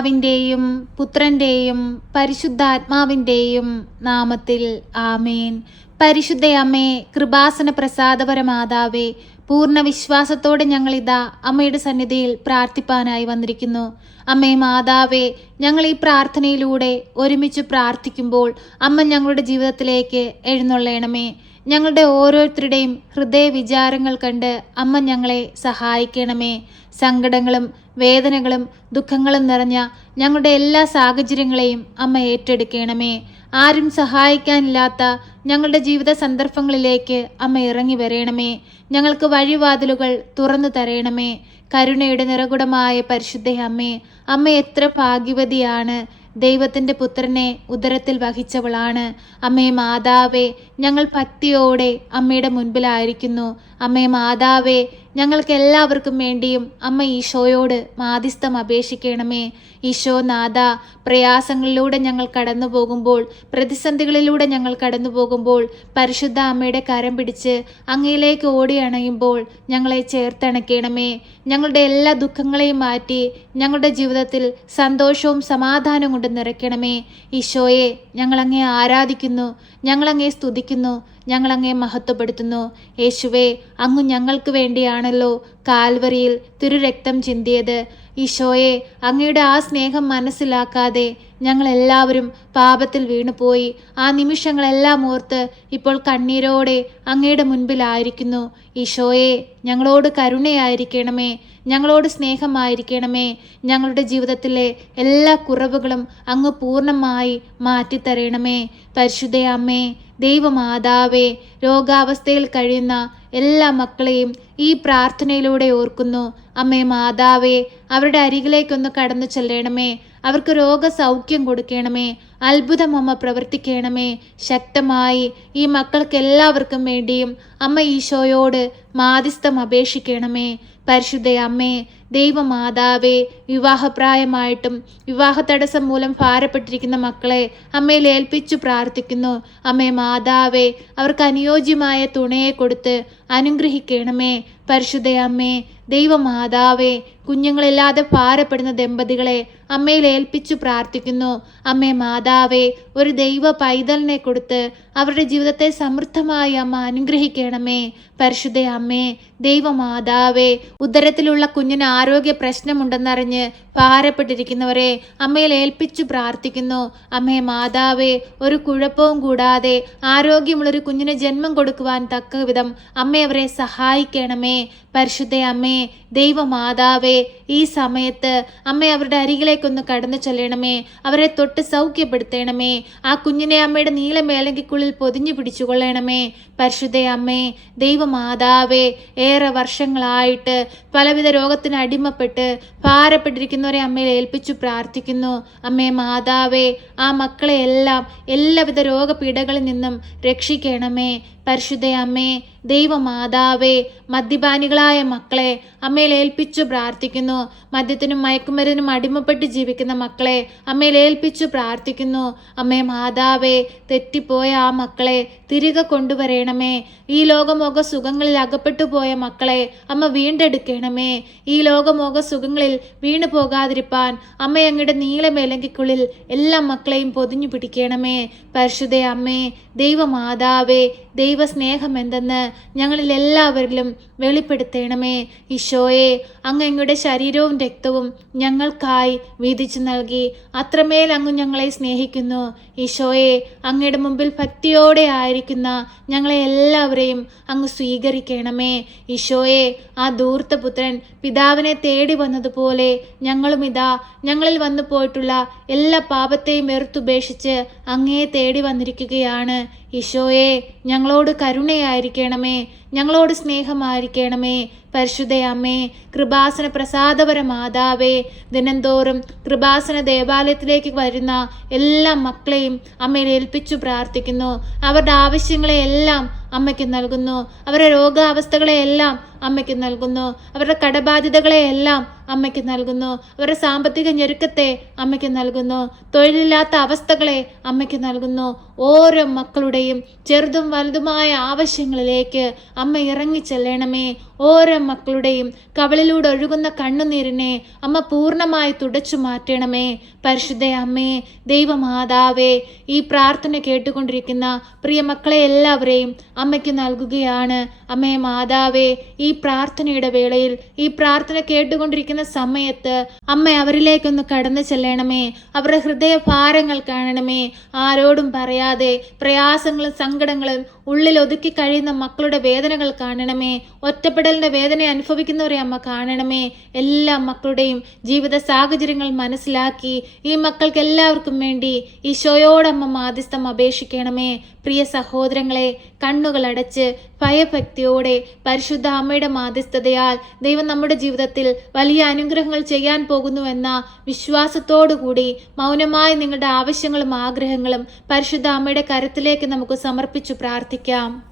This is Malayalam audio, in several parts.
പിതാവിൻ്റെയും പുത്രൻ്റെയും പരിശുദ്ധാത്മാവിൻ്റെയും നാമത്തിൽ ആമേൻ. പരിശുദ്ധയമ്മേ, കൃപാസന പ്രസാദപരമാതാവേ, പൂർണ്ണ വിശ്വാസത്തോടെ ഞങ്ങളിതാ അമ്മയുടെ സന്നിധിയിൽ പ്രാർത്ഥിപ്പാനായി വന്നിരിക്കുന്നു. അമ്മേ മാതാവേ, ഞങ്ങൾ ഈ പ്രാർത്ഥനയിലൂടെ ഒരുമിച്ച് പ്രാർത്ഥിക്കുമ്പോൾ അമ്മ ഞങ്ങളുടെ ജീവിതത്തിലേക്ക് എഴുന്നള്ളണമേ. ഞങ്ങളുടെ ഓരോരുത്തരുടെയും ഹൃദയ വിചാരങ്ങൾ കണ്ട് അമ്മ ഞങ്ങളെ സഹായിക്കണമേ. സങ്കടങ്ങളും വേദനകളും ദുഃഖങ്ങളും നിറഞ്ഞ ഞങ്ങളുടെ എല്ലാ സാഹചര്യങ്ങളെയും അമ്മ ഏറ്റെടുക്കണമേ. ആരും സഹായിക്കാനില്ലാത്ത ഞങ്ങളുടെ ജീവിത സന്ദർഭങ്ങളിലേക്ക് അമ്മ ഇറങ്ങി വരണമേ. ഞങ്ങൾക്ക് വഴിവാതിലുകൾ തുറന്നു തരണമേ. കരുണയുടെ നിറകുടമായ പരിശുദ്ധ അമ്മേ, അമ്മ എത്ര ഭാഗ്യവതിയാണ്. ദൈവത്തിൻ്റെ പുത്രനെ ഉദരത്തിൽ വഹിച്ചവളാണ്. അമ്മേ മാതാവേ, ഞങ്ങൾ ഭക്തിയോടെ അമ്മയുടെ മുൻപിലായിരിക്കുന്നു. അമ്മേ മാതാവേ, ഞങ്ങൾക്ക് എല്ലാവർക്കും വേണ്ടിയും അമ്മ ഈശോയോട് മാധ്യസ്ഥം അപേക്ഷിക്കണമേ. ഈശോ നാഥ, പ്രയാസങ്ങളിലൂടെ ഞങ്ങൾ കടന്നു പോകുമ്പോൾ, പ്രതിസന്ധികളിലൂടെ ഞങ്ങൾ കടന്നു പോകുമ്പോൾ, പരിശുദ്ധ അമ്മയുടെ കരം പിടിച്ച് അങ്ങയിലേക്ക് ഓടി അണയുമ്പോൾ ഞങ്ങളെ ചേർത്തണയ്ക്കണമേ. ഞങ്ങളുടെ എല്ലാ ദുഃഖങ്ങളെയും മാറ്റി ഞങ്ങളുടെ ജീവിതത്തിൽ സന്തോഷവും സമാധാനവും കൊണ്ട് നിറയ്ക്കണമേ. ഈശോയെ, ഞങ്ങളങ്ങേ ആരാധിക്കുന്നു, ഞങ്ങളങ്ങേ സ്തുതിക്കുന്നു, ഞങ്ങളങ്ങേ മഹത്വപ്പെടുത്തുന്നു. യേശുവേ, അങ്ങ് ഞങ്ങൾക്ക് വേണ്ടിയാണല്ലോ കാൽവരിയിൽ തിരുരക്തം ചിന്തിയത്. ഈശോയെ, അങ്ങയുടെ ആ സ്നേഹം മനസ്സിലാക്കാതെ ഞങ്ങളെല്ലാവരും പാപത്തിൽ വീണുപോയി. ആ നിമിഷങ്ങളെല്ലാം ഓർത്ത് ഇപ്പോൾ കണ്ണീരോടെ അങ്ങയുടെ മുൻപിലായിരിക്കുന്നു. ഈശോയെ, ഞങ്ങളോട് കരുണയായിരിക്കണമേ, ഞങ്ങളോട് സ്നേഹമായിരിക്കണമേ. ഞങ്ങളുടെ ജീവിതത്തിലെ എല്ലാ കുറവുകളും അങ്ങ് പൂർണ്ണമായി മാറ്റിത്തരണമേ. പരിശുദ്ധ അമ്മേ, ദൈവമാതാവേ, രോഗാവസ്ഥയിൽ കഴിയുന്ന എല്ലാ മക്കളെയും ഈ പ്രാർത്ഥനയിലൂടെ ഓർക്കുന്നു. അമ്മേ മാതാവേ, അവരുടെ അരികിലേക്കൊന്ന് കടന്നു ചെല്ലണമേ. അവർക്ക് രോഗസൗഖ്യം കൊടുക്കണമേ. അത്ഭുതം അമ്മ പ്രവർത്തിക്കണമേ. ശക്തമായി ഈ മക്കൾക്ക് എല്ലാവർക്കും വേണ്ടിയും അമ്മ ഈശോയോട് മാധ്യസ്ഥം അപേക്ഷിക്കണമേ. പരിശുദ്ധ അമ്മേ, ദൈവമാതാവേ, വിവാഹപ്രായമായിട്ടും വിവാഹ തടസ്സം മൂലം ഭാരപ്പെട്ടിരിക്കുന്ന മക്കളെ അമ്മയിൽ ഏൽപ്പിച്ചു പ്രാർത്ഥിക്കുന്നു. അമ്മേ മാതാവേ, അവർക്ക് അനുയോജ്യമായ തുണയെ കൊടുത്ത് അനുഗ്രഹിക്കണമേ. പരിശുദ്ധ അമ്മേ, ദൈവമാതാവേ, കുഞ്ഞുങ്ങളില്ലാതെ ഭാരപ്പെടുന്ന ദമ്പതികളെ അമ്മയിൽ ഏൽപ്പിച്ചു പ്രാർത്ഥിക്കുന്നു. അമ്മേ മാതാവേ, ഒരു ദൈവ പൈതലിനെ കൊടുത്ത് അവരുടെ ജീവിതത്തെ സമൃദ്ധമായി അമ്മ അനുഗ്രഹിക്കണമേ. പരിശുദ്ധ അമ്മേ, ദൈവമാതാവേ, ഉദരത്തിലുള്ള കുഞ്ഞിന് ആരോഗ്യ പ്രശ്നമുണ്ടെന്നറിഞ്ഞ് ഭാരപ്പെട്ടിരിക്കുന്നവരെ അമ്മയിൽ ഏൽപ്പിച്ചു പ്രാർത്ഥിക്കുന്നു. അമ്മേ മാതാവേ, ഒരു കുഴപ്പവും കൂടാതെ ആരോഗ്യമുള്ളൊരു കുഞ്ഞിന് ജന്മം കൊടുക്കുവാൻ തക്ക വിധം അമ്മ അവരെ സഹായിക്കണമേ. പരിശുദ്ധ അമ്മേ, ദൈവമാതാവേ, ഈ സമയത്ത് അമ്മ അവരുടെ അരികിലേക്കൊന്ന് കടന്നു ചെല്ലണമേ. അവരെ തൊട്ട് സൗഖ്യപ്പെടുത്തണമേ. ആ കുഞ്ഞിനെ അമ്മയുടെ നീല മേലങ്കിക്കുള്ളിൽ പൊതിഞ്ഞു പിടിച്ചുകൊള്ളണമേ. പരിശുദ്ധ അമ്മേ, ദൈവമാതാവേ, ഏറെ വർഷങ്ങളായിട്ട് പലവിധ രോഗത്തിന് അടിമപ്പെട്ട് ഭാരപ്പെട്ടിരിക്കുന്നവരെ അമ്മയെ ഏൽപ്പിച്ചു പ്രാർത്ഥിക്കുന്നു. അമ്മേ മാതാവേ, ആ മക്കളെ എല്ലാം എല്ലാവിധ രോഗപീഠകളിൽ നിന്നും രക്ഷിക്കണമേ. പരിശുദ്ധ അമ്മേ, ദൈവമാതാവേ, മദ്യപാനികളായ മക്കളെ അമ്മയിൽ ഏൽപ്പിച്ചു പ്രാർത്ഥിക്കുന്നു. മദ്യത്തിനും മയക്കുമരുന്നിനും അടിമപ്പെട്ട് ജീവിക്കുന്ന മക്കളെ അമ്മയിൽ ഏൽപ്പിച്ചു പ്രാർത്ഥിക്കുന്നു. അമ്മേ മാതാവേ, തെറ്റിപ്പോയ ആ മക്കളെ തിരികെ കൊണ്ടുവരണമേ. ഈ ലോകമോക സുഖങ്ങളിൽ അകപ്പെട്ടു പോയ മക്കളെ അമ്മ വീണ്ടെടുക്കണമേ. ഈ ലോകമോക സുഖങ്ങളിൽ വീണു പോകാതിരിപ്പാൻ അമ്മ അങ്ങയുടെ നീലമേലങ്കിക്കുള്ളിൽ എല്ലാ മക്കളെയും പൊതിഞ്ഞു പിടിക്കണമേ. പരിശുദ്ധ അമ്മേ, ദൈവമാതാവേ, ദൈവസ്നേഹം എന്തെന്ന് ഞങ്ങളിൽ എല്ലാവരിലും വെളിപ്പെടുത്തണമേ. ഈശോയെ, അങ്ങയുടെ ശരീരവും രക്തവും ഞങ്ങൾക്കായി വീതിച്ചു നൽകി. അത്രമേൽ അങ്ങ് ഞങ്ങളെ സ്നേഹിക്കുന്നു. ഈശോയെ, അങ്ങയുടെ മുമ്പിൽ ഭക്തിയോടെ ആയിരിക്കുന്ന ഞങ്ങളെ എല്ലാവരെയും അങ്ങ് സ്വീകരിക്കണമേ. ഈശോയെ, ആ ധൂർത്തപുത്രൻ പിതാവിനെ തേടി വന്നതുപോലെ ഞങ്ങളും ഇതാ ഞങ്ങളിൽ വന്നു പോയിട്ടുള്ള എല്ലാ പാപത്തെയും വെറുത്തുപേക്ഷിച്ച് അങ്ങയെ തേടി വന്നിരിക്കുകയാണ്. ഈശോയെ, ഞങ്ങളോട് കരുണയായിരിക്കണമേ, ഞങ്ങളോട് സ്നേഹമായിരിക്കണമേ. പരിശുദ്ധ അമ്മേ, കൃപാസന പ്രസാദപരമാതാവേ, ദിനംതോറും കൃപാസന ദേവാലയത്തിലേക്ക് വരുന്ന എല്ലാ മക്കളെയും അമ്മയിൽ ഏൽപ്പിച്ചു പ്രാർത്ഥിക്കുന്നു. അവരുടെ ആവശ്യങ്ങളെ എല്ലാം അമ്മയ്ക്ക് നൽകുന്നു. അവരുടെ രോഗാവസ്ഥകളെയെല്ലാം അമ്മയ്ക്ക് നൽകുന്നു. അവരുടെ കടബാധ്യതകളെയെല്ലാം അമ്മയ്ക്ക് നൽകുന്നു. അവരുടെ സാമ്പത്തിക ഞെരുക്കത്തെ അമ്മയ്ക്ക് നൽകുന്നു. തൊഴിലില്ലാത്ത അവസ്ഥകളെ അമ്മയ്ക്ക് നൽകുന്നു. ഓരോ മക്കളുടെയും ചെറുതും വലുതുമായ ആവശ്യങ്ങളിലേക്ക് അമ്മ ഇറങ്ങിച്ചെല്ലണമേ. ഓരോ മക്കളുടെയും കവളിലൂടെ ഒഴുകുന്ന കണ്ണുനീരിനെ അമ്മ പൂർണ്ണമായി തുടച്ചു മാറ്റണമേ. പരിശുദ്ധ അമ്മേ, ദൈവമാതാവേ, ഈ പ്രാർത്ഥന കേട്ടുകൊണ്ടിരിക്കുന്ന പ്രിയ മക്കളെ എല്ലാവരെയും അമ്മയ്ക്ക് നൽകുകയാണ്. അമ്മേ മാതാവേ, ഈ പ്രാർത്ഥനയുടെ വേളയിൽ, ഈ പ്രാർത്ഥന കേട്ടുകൊണ്ടിരിക്കുന്ന സമയത്ത് അമ്മ അവരിലേക്കൊന്ന് കടന്നു ചെല്ലണമേ. അവരുടെ ഹൃദയഭാരങ്ങൾ കാണണമേ. ആരോടും പറയാതെ പ്രയാസങ്ങളും സങ്കടങ്ങളും ഉള്ളിൽ ഒതുക്കി കഴിയുന്ന മക്കളുടെ വേദനകൾ കാണണമേ. ഒറ്റപ്പെടലിന്റെ വേദന അനുഭവിക്കുന്നവരെ അമ്മ കാണണമേ. എല്ലാ മക്കളുടെയും ജീവിത സാഹചര്യങ്ങൾ മനസ്സിലാക്കി ഈ മക്കൾക്ക് എല്ലാവർക്കും വേണ്ടി ഈശോയോടമ്മ മാധ്യസ്ഥം അപേക്ഷിക്കണമേ. പ്രിയ സഹോദരങ്ങളെ, കണ്ണുകളടച്ച് ഭയഭക്തിയോടെ പരിശുദ്ധ അമ്മയുടെ മാധ്യസ്ഥതയാൽ ദൈവം നമ്മുടെ ജീവിതത്തിൽ വലിയ അനുഗ്രഹങ്ങൾ ചെയ്യാൻ പോകുന്നുവെന്ന വിശ്വാസത്തോടുകൂടി മൗനമായി നിങ്ങളുടെ ആവശ്യങ്ങളും ആഗ്രഹങ്ങളും പരിശുദ്ധ അമ്മയുടെ കരത്തിലേക്ക് നമുക്ക് സമർപ്പിച്ചു പ്രാർത്ഥിക്കാം.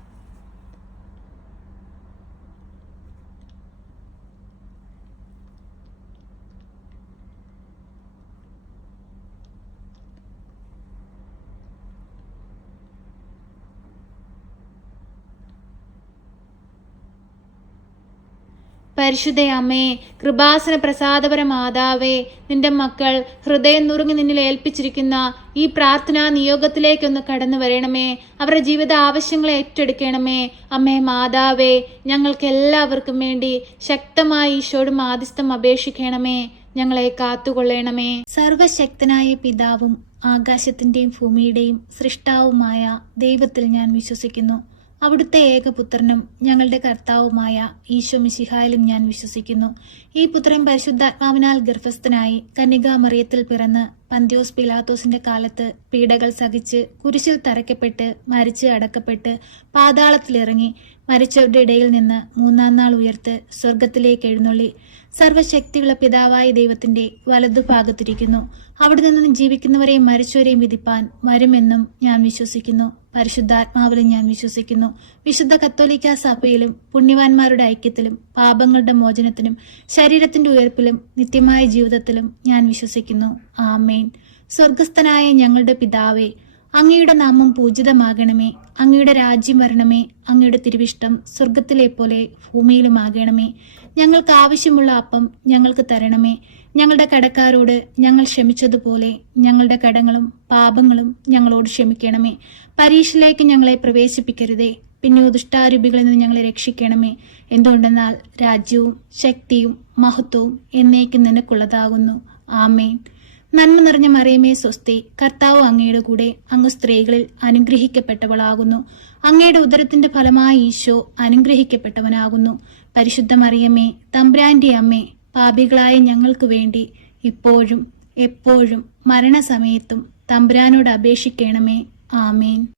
പരിശുദ്ധ അമ്മേ, കൃപാസന പ്രസാദപര മാതാവേ, നിന്റെ മക്കൾ ഹൃദയം നുറുങ്ങി നിന്നിൽ ഏൽപ്പിച്ചിരിക്കുന്ന ഈ പ്രാർത്ഥനാ നിയോഗത്തിലേക്കൊന്ന് കടന്നു വരണമേ. അവരുടെ ജീവിത ആവശ്യങ്ങളെ ഏറ്റെടുക്കണമേ. അമ്മേ മാതാവേ, ഞങ്ങൾക്ക് എല്ലാവർക്കും വേണ്ടി ശക്തമായി ഈശോയോട് മാധ്യസ്ഥം അപേക്ഷിക്കണമേ. ഞങ്ങളെ കാത്തുകൊള്ളണമേ. സർവശക്തനായ പിതാവും ആകാശത്തിന്റെയും ഭൂമിയുടെയും സൃഷ്ടാവുമായ ദൈവത്തിൽ ഞാൻ വിശ്വസിക്കുന്നു. അവിടുത്തെ ഏകപുത്രനും ഞങ്ങളുടെ കർത്താവുമായ ഈശോ മിശിഹായിലും ഞാൻ വിശ്വസിക്കുന്നു. ഈ പുത്രൻ പരിശുദ്ധാത്മാവിനാൽ ഗർഭസ്ഥനായി കന്യകാമറിയത്തിൽ പിറന്ന് പന്ത്യോസ് പിലാത്തോസിന്റെ കാലത്ത് പീഡകൾ സഹിച്ച് കുരിശിൽ തറയ്ക്കപ്പെട്ട് മരിച്ച് അടക്കപ്പെട്ട് പാതാളത്തിലിറങ്ങി മരിച്ചവരുടെ ഇടയിൽ നിന്ന് മൂന്നാം നാൾ ഉയർത്ത് സ്വർഗത്തിലേക്ക് എഴുന്നള്ളി സർവശക്തിയുള്ള പിതാവായ ദൈവത്തിന്റെ വലതുഭാഗത്തിരിക്കുന്നു. അവിടെ നിന്ന് ജീവിക്കുന്നവരെയും മരിച്ചവരെയും വിധിപ്പാൻ വരുമെന്നും ഞാൻ വിശ്വസിക്കുന്നു. പരിശുദ്ധാത്മാവിലും ഞാൻ വിശ്വസിക്കുന്നു. വിശുദ്ധ കത്തോലിക്ക സഭയിലും പുണ്യവാന്മാരുടെ ഐക്യത്തിലും പാപങ്ങളുടെ മോചനത്തിനും ശരീരത്തിന്റെ ഉയർപ്പിലും നിത്യമായ ജീവിതത്തിലും ഞാൻ വിശ്വസിക്കുന്നു. ആമേൻ. സ്വർഗസ്ഥനായ ഞങ്ങളുടെ പിതാവേ, അങ്ങയുടെ നാമം പൂജിതമാകണമേ. അങ്ങയുടെ രാജ്യം വരണമേ. അങ്ങയുടെ തിരുവിഷ്ടം സ്വർഗത്തിലെ പോലെ ഭൂമിയിലുമാകണമേ. ഞങ്ങൾക്ക് ആവശ്യമുള്ള അപ്പം ഞങ്ങൾക്ക് തരണമേ. ഞങ്ങളുടെ കടക്കാരോട് ഞങ്ങൾ ക്ഷമിച്ചതുപോലെ ഞങ്ങളുടെ കടങ്ങളും പാപങ്ങളും ഞങ്ങളോട് ക്ഷമിക്കണമേ. പരീക്ഷയിലേക്ക് ഞങ്ങളെ പ്രവേശിപ്പിക്കരുതേ, പിന്നെ ദുഷ്ടാരൂപികളിൽ നിന്ന് ഞങ്ങളെ രക്ഷിക്കണമേ. എന്തുകൊണ്ടെന്നാൽ രാജ്യവും ശക്തിയും മഹത്വവും എന്നേക്കും നിനക്കുള്ളതാകുന്നു. ആമേൻ. നന്മ നിറഞ്ഞ മറിയമേ സ്വസ്തി, കർത്താവ് അങ്ങയുടെ കൂടെ, അങ്ങ് സ്ത്രീകളിൽ അനുഗ്രഹിക്കപ്പെട്ടവളാകുന്നു. അങ്ങയുടെ ഉദരത്തിന്റെ ഫലമായ ഈശോ അനുഗ്രഹിക്കപ്പെട്ടവനാകുന്നു. പരിശുദ്ധ മറിയമേ, തമ്പുരാന്റെ അമ്മേ, പാപികളായ ഞങ്ങൾക്ക് വേണ്ടി ഇപ്പോഴും എപ്പോഴും മരണസമയത്തും തമ്പുരാനോട് അപേക്ഷിക്കണമേ. ആമേൻ.